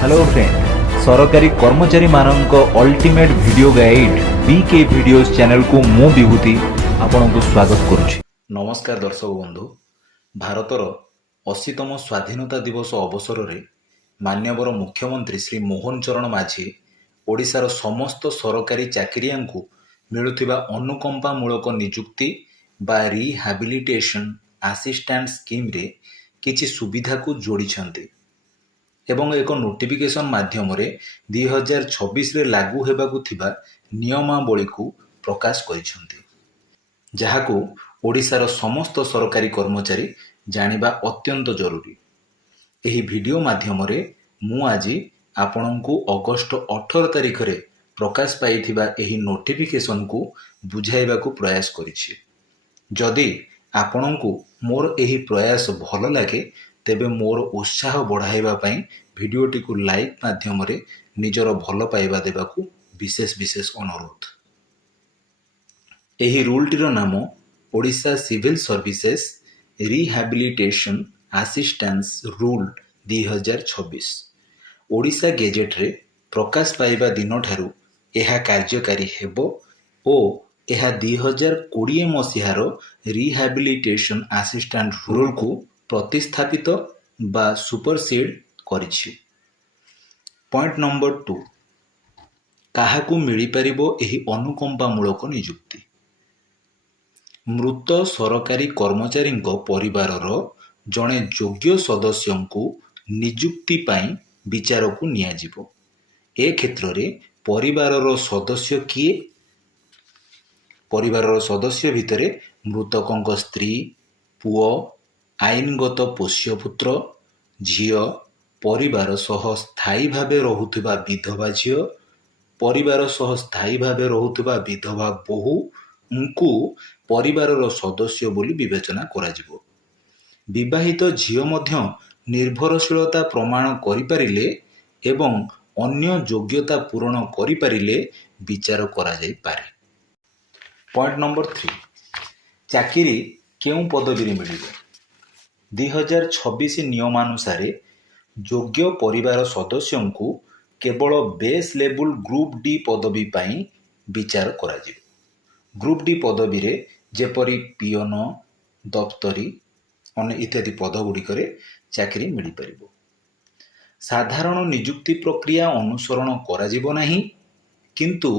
Hello friend सरकारी कर्मचारी मानक ultimate video guide BK videos channel को मु विभूति आपन को स्वागत करुछि। नमस्कार दर्शक बंधु। भारतर 80तम स्वाधीनता दिवस अवसर में माननीय मुख्यमंत्री श्री मोहन चरण माझी ओडिशार समस्त सरकारी चाकरिया को मिलुथिबा अनुकंपामूलक नियुक्ति बा रिहाबिलिटेशन असिस्टेंट स्कीम रे किछि सुविधा को जोड़िछन्ति एवं एक नोटिफिकेशन माध्यम 2026 रे लागू हेबाकु थिबा नियमावली को प्रकाश करिछन्ति, जहाकू ओडिशार समस्त सरकारी कर्मचारी जानिबा अत्यंत जरूरी। एही वीडियो माध्यम मु आज आपणको अगस्ट 18 तारिख रे प्रकाश पाइथिबा एही नोटिफिकेशन को बुझाइबाकू प्रयास करिछि। जदि आपणको मोर एही प्रयास भल लागे तेबे मोर उत्साह बढ़ाइबा पई वीडियोटी को लाइक माध्यम निजर भल पाइबा देबाकू विशेष अनुरोध। एही रूलटीर नाम Odisha civil services rehabilitation assistance rule 2026 Odisha gazette रे प्रकाश पाइबा दिन ठारू एहा कार्यकारी हेबो ओ एहा 2020 मसीहार रिहाबिलिटेशन असिस्टेंट रूल को प्रतिस्थापित बा सुपरसीड करिछि। पॉइंट नंबर 2 काहाकू मिली परिबो एही अनुकंपामूलक नियुक्ति। मृत सरकारी कर्मचारी परिवारर जड़े योग्य सदस्य को नियुक्ति पाई विचार को नियाजिबो। ए क्षेत्र रे परिवारर सदस्य किए? परिवारर सदस्य भितरे मृतकंक स्त्री, पुओ, आईनगत पोष्यपुत्र, झियो, परिवार सह स्थायी भावे रहुथिबा विधवा झियो, परिवार सह स्थायी भावे रहुथिबा विधवा बोहू उनको परिवारर सदस्य बोली विवेचना कराजिबो। विवाहित झियो मध्य निर्भरशीलता प्रमाण करिपारिले एवं अन्य योग्यता पूरण करिपारिले विचार करा जाई पारे। पॉइंट नंबर 3 चाकरी केउं पदवी रे मिलिबो। 2026 नियमानुसार योग्य परिवार सदस्य को केवल बेस लेवल ग्रुप डी पदवी पाई विचार कराजिबो। ग्रुप डी पदवी रे जेपरी पियन, दफ्तरी इत्यादि पदगुड़िक चाकरी मिल पारिबो। साधारण नियुक्ति प्रक्रिया अनुसरण कराजिबो नाही, किंतु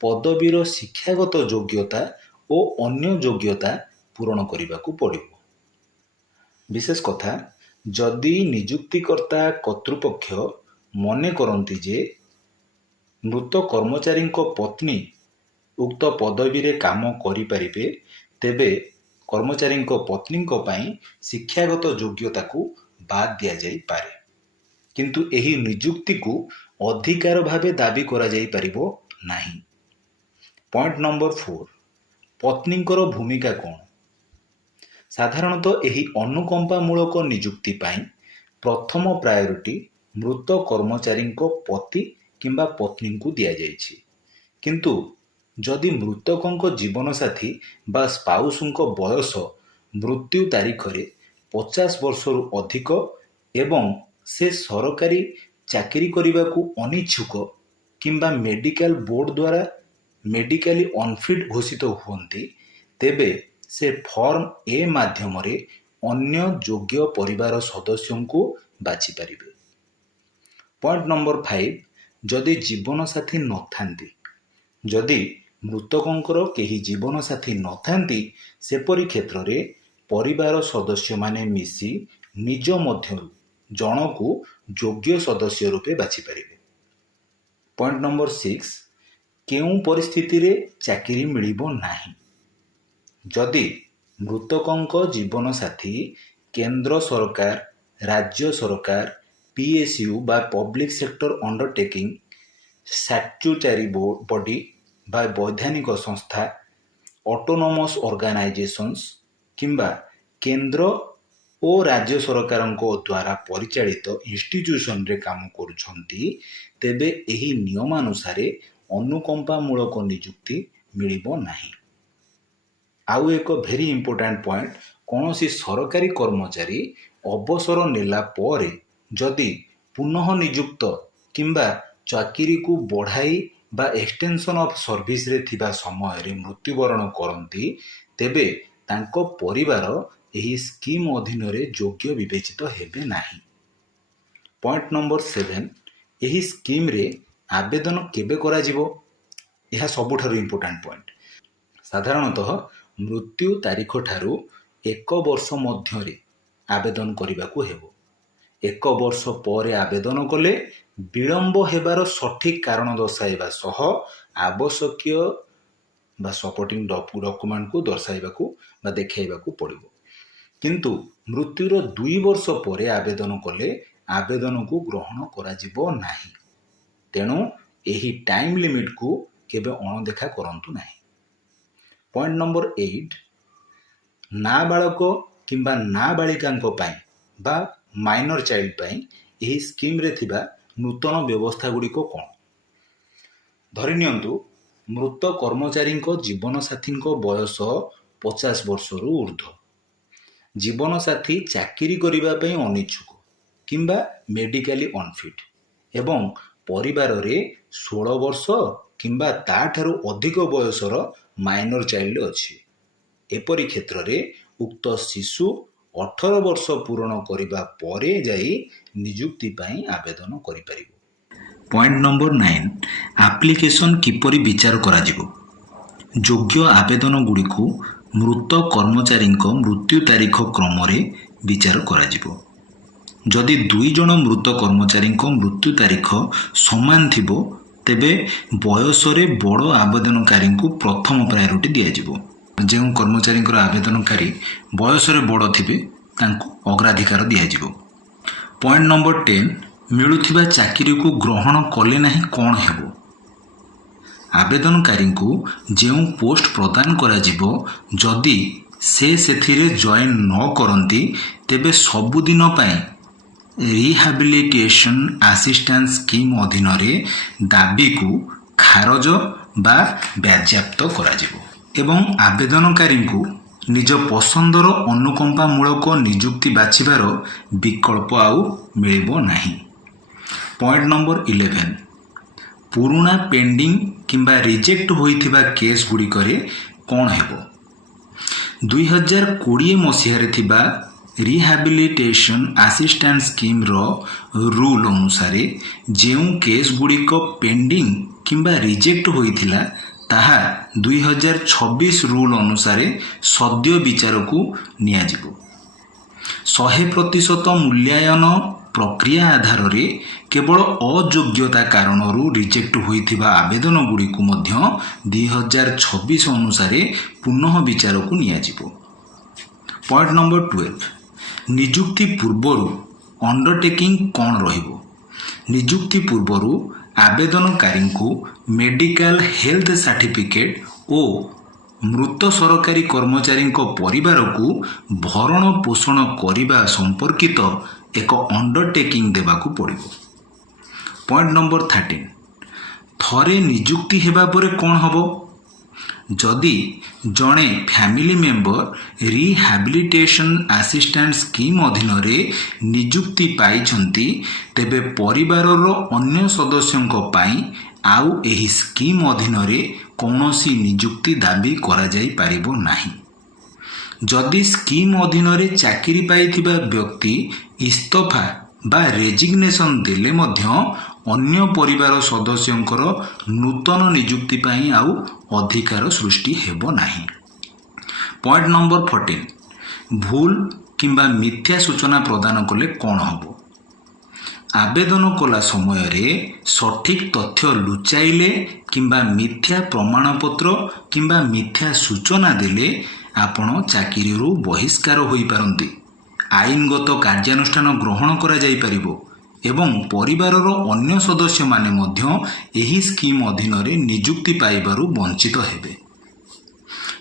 पदवीर शिक्षागत योग्यता और अन्य योग्यता पूरण करिबाकू पड़िबो। विशेष कथा जदि नियुक्तिकर्ता कर्तृपक्ष मने करती जे मृत कर्मचारी पत्नी उक्त पदवी रे काम करिपारिबे तेबे कर्मचारी पत्नी शिक्षागत योग्यता को बाद दिया जाई पारे, किंतु एही नियुक्ति को अधिकार भावे दाबी करा जाई परिबो नाही। पॉइंट नंबर 4 पत्नींकर भूमिका कौन? साधारणतः एही अनुकंपामूलक नियुक्ति पाई प्रथम प्रायोरिटी मृत कर्मचारी पति किंबा पत्नी को दिया जाइछि, किंतु जदि मृतकों जीवन साथी बा स्पाउसुंको बयस मृत्यु तारीख रे 50 वर्षरु अधिक एवं से सरकारी चाकरी करने को अनिच्छुक किंबा मेडिकल बोर्ड द्वारा मेडिकली अनफिट घोषित हुअन्ति तेबे से फॉर्म ए माध्यम रे अन्य योग्य परिवार सदस्यों को बाछि पारिबे। पॉइंट नंबर 5 जदि जीवन साथी नथांती, जदि मृतकंकर केही जीवन साथी नथांती सेपरि क्षेत्र रे परिवार सदस्य माने मिसी निज मध्यरु जणको योग्य सदस्य रूपे बाछि पारिबे। पॉइंट नंबर 6 केउं परिस्थिति रे चाकरी मिलिबो नाही। जदि मृतकंक जीवन साथी केंद्र सरकार, राज्य सरकार, पीएसयू बा public sector undertaking, statutory body बा वैधानिक संस्था, ऑटोनोमस ऑर्गेनाइजेशंस किंबा केंद्र और राज्य सरकार द्वारा परिचालित इंस्टीट्यूशन रे काम करुछंती तेबे एही नियमानुसार अनुकंपामूलक नियुक्ति मिलिबो नाही। आउ एक भेरी इंपोर्टेंट पॉइंट कौन सी सरकारी कर्मचारी अवसर नेला परे जदि पुनः नियुक्त किंबा चाकरी को बढ़ाई बा एक्सटेंशन ऑफ सर्विस रे थिबा समय रे मृत्युवरण करती तेबे तांको परिवार एही स्कीम अधीन रे योग्य विवेचित हेबे नाही। पॉइंट नंबर 7 एही स्कीम रे आवेदन केबे करा जिवो यह सबुठारु इंपोर्टेंट पॉइंट। साधारणतः मृत्यु तारीख ठारू 1 वर्ष मध्य आवेदन करने हेबो। 1 वर्ष पर आवेदन कले विलंब हेबार सठिक कारण दर्शाइबा सह आवश्यकीय बा सपोर्टिंग डॉक्यूमेंट को दर्शाइबा बा देखाइबा पड़िबो। किंतु मृत्युर 2 वर्ष पर आवेदन कले आवेदन को ग्रहण करा जिवो नाही। तेणु एही टाइम लिमिट को केबे अणदेखा करंतु नाही। पॉइंट नंबर 8 नाबालक किंबा नाबालिकांको पाई बा माइनर चाइल्ड पाई एही स्कीम रे थिबा नूतन व्यवस्था गुड़िक कौन धरि नियंतु मृत कर्मचारी जीवन साथी बयस 50 वर्ष रु ऊर्ध्व, जीवन साथी चाकरी करिबा पई अनिच्छुक किंबा मेडिकली अनफिट एवं परिवार रे 16 वर्ष किंबा ताठारु अधिक बयसर माइनर चाइल्ड अछि। एपरि क्षेत्र रे उक्त शिशु 18 वर्ष पूर्ण करिबा परे जाई नियुक्ति पाई आवेदन करि परिबो। पॉइंट नंबर 9 एप्लिकेशन किपरि विचार करा जिवो। योग्य आवेदन गुडी को मृत कर्मचारी मृत्यु तारीख क्रम रे विचार करा जिवो। जदि 2 जन मृत कर्मचारी मृत्यु तारीख समान थिबो तेबे बयस रे बड़ आवेदनकारी को प्रथम प्रायोरिटी दिया जिवो। जो कर्मचारी आवेदनकारी बयस रे बड़ थिबे तांको अग्राधिकार दिया जिवो। पॉइंट नंबर 10 मिलुथिबा चाकरी को ग्रहण कले नाही कोन हेबो। आवेदनकारी को जो पोस्ट प्रदान करा जिवो जदि से सेथिरे जॉइन न करंती तेबे सबुदिन पई रिहैबिलिटेशन असिस्टेंस स्कीम अधीन रे दाबी को खारज बा बाज्याप्त करा जिवो एवं आवेदनकारी को निज पसंदर अनुकंपामूलक नियुक्ति बाछिबार विकल्प आउ मिलिबो नाही। पॉइंट नंबर 11 पुराना पेंडिंग किंबा रिजेक्ट होइथिबा केस गुडी करे कोन हेबो। 2020 मसीह रे थिबा रिहैबिलिटेशन असिस्टेंस स्कीम रो रूल अनुसार जो केस गुड़िक पेंडिंग किंबा रिजेक्ट होइथिला ताहा 2026 रूल अनुसार सद्य विचार को निया जिवो। 100% मूल्यांकन प्रक्रिया आधार रे केवल अयोग्यता कारणरू रिजेक्ट होइथिबा आवेदन गुड़ी को मध्य 2026 अनुसार पुनः विचार को निया जिवो। पॉइंट नंबर 12 नियुक्ति पूर्वरु अंडरटेकिंग कौन रहिबो। नियुक्ति पूर्वरु आवेदनकारी को मेडिकल हेल्थ सर्टिफिकेट और मृत सरकारी कर्मचारी परिवार को भरण पोषण करिबा संपर्कित एक अंडरटेकिंग देबाकू पड़िबो। पॉइंट नंबर 13 थरे नियुक्ति हेबा परे कौन हबो। जदि जड़े family member rehabilitation assistant scheme अधीन रे नियुक्ति पाइछंती तेबे परिवार रो अन्य सदस्यों पाई आउ एही स्कीम अधीन रे कौनसी नियुक्ति दाबी करा जाई पारिबो नाही। जदि स्कीम अधीन रे चाकरी पाइथिबा व्यक्ति इस्तफा बा रेजिग्नेशन देले मध्य अन्य परिवार सदस्यंकर नूतन नियुक्ति पाई आउ अधिकार सृष्टि हेबो नाही। पॉइंट नंबर 14 भूल किंबा मिथ्या सूचना प्रदान कले कौन हबो। आवेदन कला समय रे सठिक तथ्य लुचाइले किंबा मिथ्या प्रमाणपत्र किंबा मिथ्या सूचना देले आपण चाकरी रू बहिष्कार होई पारंती। आईनगत कार्यानुष्ठान ग्रहण करा जाई परिबो एवं परिवारर अन्य सदस्य माने मध्य एही स्कीम अधीन रे नियुक्ति पाइबारु वंचित हेबे।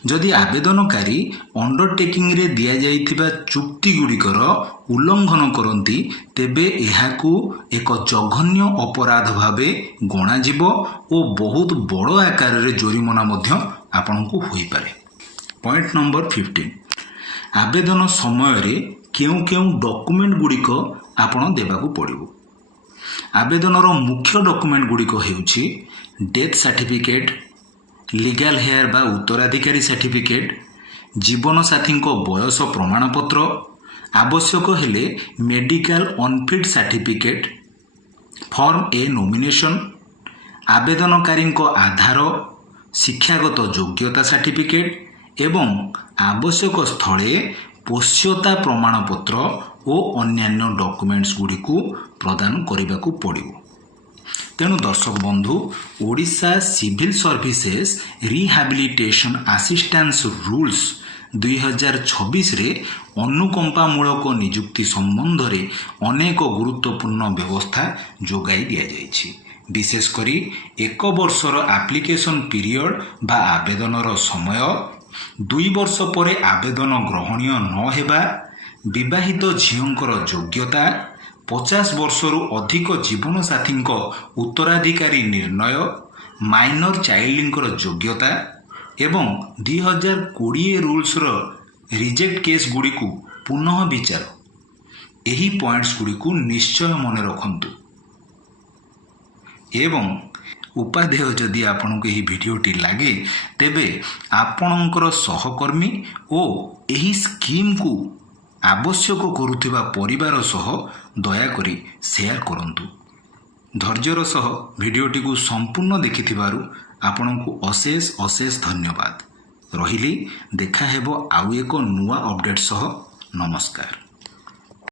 जदि आवेदनकारी अंडरटेकिंग रे दिया जाइथिबा चुक्ति गुड़िकर उल्लंघन करती तेबे एहाकू एक जघन्य अपराध भावे गणा जिवो और बहुत बड़ आकार रे जोरिमाना मध्य आपनकू होई पारे। पॉइंट नंबर 15 आवेदन समय रे केउ केउ डॉक्यूमेंट गुड़िक आपण देबाकू पड़िबो। ଆବେଦନର ମୁଖ୍ୟ ଡକୁମେଣ୍ଟ ଗୁଡ଼ିକ ହେଉଛି ଡେଥ୍ ସାର୍ଟିଫିକେଟ୍, ଲିଗାଲ ହେୟାର ବା ଉତ୍ତରାଧିକାରୀ ସାର୍ଟିଫିକେଟ୍, ଜୀବନସାଥୀଙ୍କ ବୟସ ପ୍ରମାଣପତ୍ର, ଆବଶ୍ୟକ ହେଲେ ମେଡିକାଲ ଅନଫିଟ୍ ସାର୍ଟିଫିକେଟ୍, ଫର୍ମ ଏ ନୋମିନେସନ୍, ଆବେଦନକାରୀଙ୍କ ଆଧାର, ଶିକ୍ଷାଗତ ଯୋଗ୍ୟତା ସାର୍ଟିଫିକେଟ୍ ଏବଂ ଆବଶ୍ୟକ ସ୍ଥଳେ ପୋଷ୍ୟତା ପ୍ରମାଣପତ୍ର ଓ ଅନ୍ୟାନ୍ୟ ଡକୁମେଣ୍ଟସ୍ ଗୁଡ଼ିକୁ ପ୍ରଦାନ କରିବାକୁ ପଡ଼ିବ। ତେଣୁ ଦର୍ଶକ ବନ୍ଧୁ, Odisha civil services rehabilitation assistance rules 2026ରେ ଅନୁକମ୍ପାମୂଳକ ନିଯୁକ୍ତି ସମ୍ବନ୍ଧରେ ଅନେକ ଗୁରୁତ୍ୱପୂର୍ଣ୍ଣ ବ୍ୟବସ୍ଥା ଯୋଗାଇ ଦିଆଯାଇଛି। ବିଶେଷ କରି 1 ବର୍ଷର ଆପ୍ଲିକେସନ୍ ପିରିୟଡ଼ ବା ଆବେଦନର ସମୟ, 2 ବର୍ଷ ପରେ ଆବେଦନ ଗ୍ରହଣୀୟ ନ ହେବା, ବିବାହିତ ଝିଅଙ୍କର ଯୋଗ୍ୟତା, 50 ବର୍ଷରୁ ଅଧିକ ଜୀବନସାଥୀଙ୍କ ଉତ୍ତରାଧିକାରୀ ନିର୍ଣ୍ଣୟ, ମାଇନର ଚାଇଲ୍ଡଙ୍କର ଯୋଗ୍ୟତା ଏବଂ 2020 ରୁଲ୍ସର ରିଜେକ୍ଟ କେସ୍ ଗୁଡ଼ିକୁ ପୁନଃ ବିଚାର, ଏହି ପଏଣ୍ଟସ୍ ଗୁଡ଼ିକୁ ନିଶ୍ଚୟ ମନେ ରଖନ୍ତୁ। ଏବଂ ଉପାଦେୟ ଯଦି ଆପଣଙ୍କୁ ଏହି ଭିଡ଼ିଓଟି ଲାଗେ ତେବେ ଆପଣଙ୍କର ସହକର୍ମୀ ଓ ଏହି ସ୍କିମ୍କୁ ଆବଶ୍ୟକ କରୁଥିବା ପରିବାର ସହ ଦୟାକରି ସେୟାର କରନ୍ତୁ। ଧୈର୍ଯ୍ୟର ସହ ଭିଡ଼ିଓଟିକୁ ସମ୍ପୂର୍ଣ୍ଣ ଦେଖିଥିବାରୁ ଆପଣଙ୍କୁ ଅଶେଷ ଅଶେଷ ଧନ୍ୟବାଦ। ରହିଲି, ଦେଖା ହେବ ଆଉ ଏକ ନୂଆ ଅପଡେଟ୍ ସହ। ନମସ୍କାର।